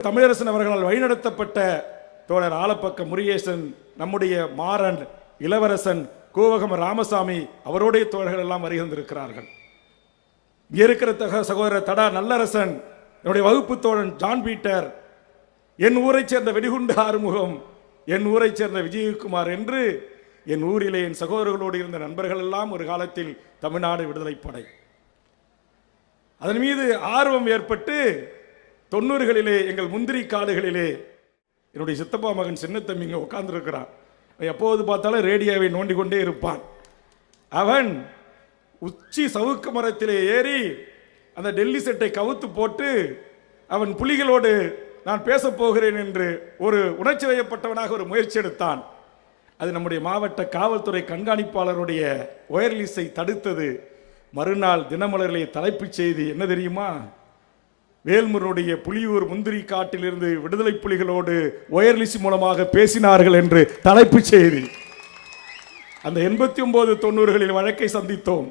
தமிழரசன் அவர்களால் வழிநடத்தப்பட்ட தோழர் ஆலப்பக்க முருகேசன் நம்முடைய மாறன் இளவரசன் கோவகம் ராமசாமி அவருடைய தோழர்கள் எல்லாம் வருகின்றிருக்கிறார்கள் இங்கே இருக்கிற தக சகோதரர் தடா நல்லரசன் என்னுடைய வகுப்பு தோழன் ஜான் பீட்டர் என் ஊரைச் சேர்ந்த வெடிகுண்டு ஆறுமுகம் என் ஊரைச் சேர்ந்த விஜயகுமார் என்று என் ஊரிலே என் சகோதரர்களோடு இருந்த நண்பர்கள் எல்லாம் ஒரு காலத்தில் தமிழ்நாடு விடுதலைப்படை. அதன் மீது ஆர்வம் ஏற்பட்டு தொண்ணூறுகளிலே எங்கள் முந்திரி காடுகளிலே என்னுடைய சித்தப்பா மகன் சின்னத்தம்பி இங்கே உட்காந்துருக்கிறான் எப்போது பார்த்தாலும் ரேடியோவை நோண்டி கொண்டே இருப்பான். அவன் உச்சி சவுக்கு மரத்திலே ஏறி அந்த டெல்லி செட்டை கவுத்து போட்டு அவன் புலிகளோடு நான் பேசப் போகிறேன் என்று ஒரு உணர்ச்சி வயப்பட்டவனாக ஒரு முயற்சி எடுத்தான். அது நம்முடைய மாவட்ட காவல்துறை கண்காணிப்பாளருடைய ஒயர்லிஸை தடுத்தது. மறுநாள் தினமலரிலே தலைப்புச் செய்தி என்ன தெரியுமா? வேல்முருடைய புலியூர் முந்திரி காட்டிலிருந்து விடுதலை புலிகளோடு ஒயர்லிஸ் மூலமாக பேசினார்கள் என்று தலைப்புச் செய்தி. அந்த எண்பத்தி ஒன்பது தொண்ணூறுகளில் வழக்கை சந்தித்தோம்.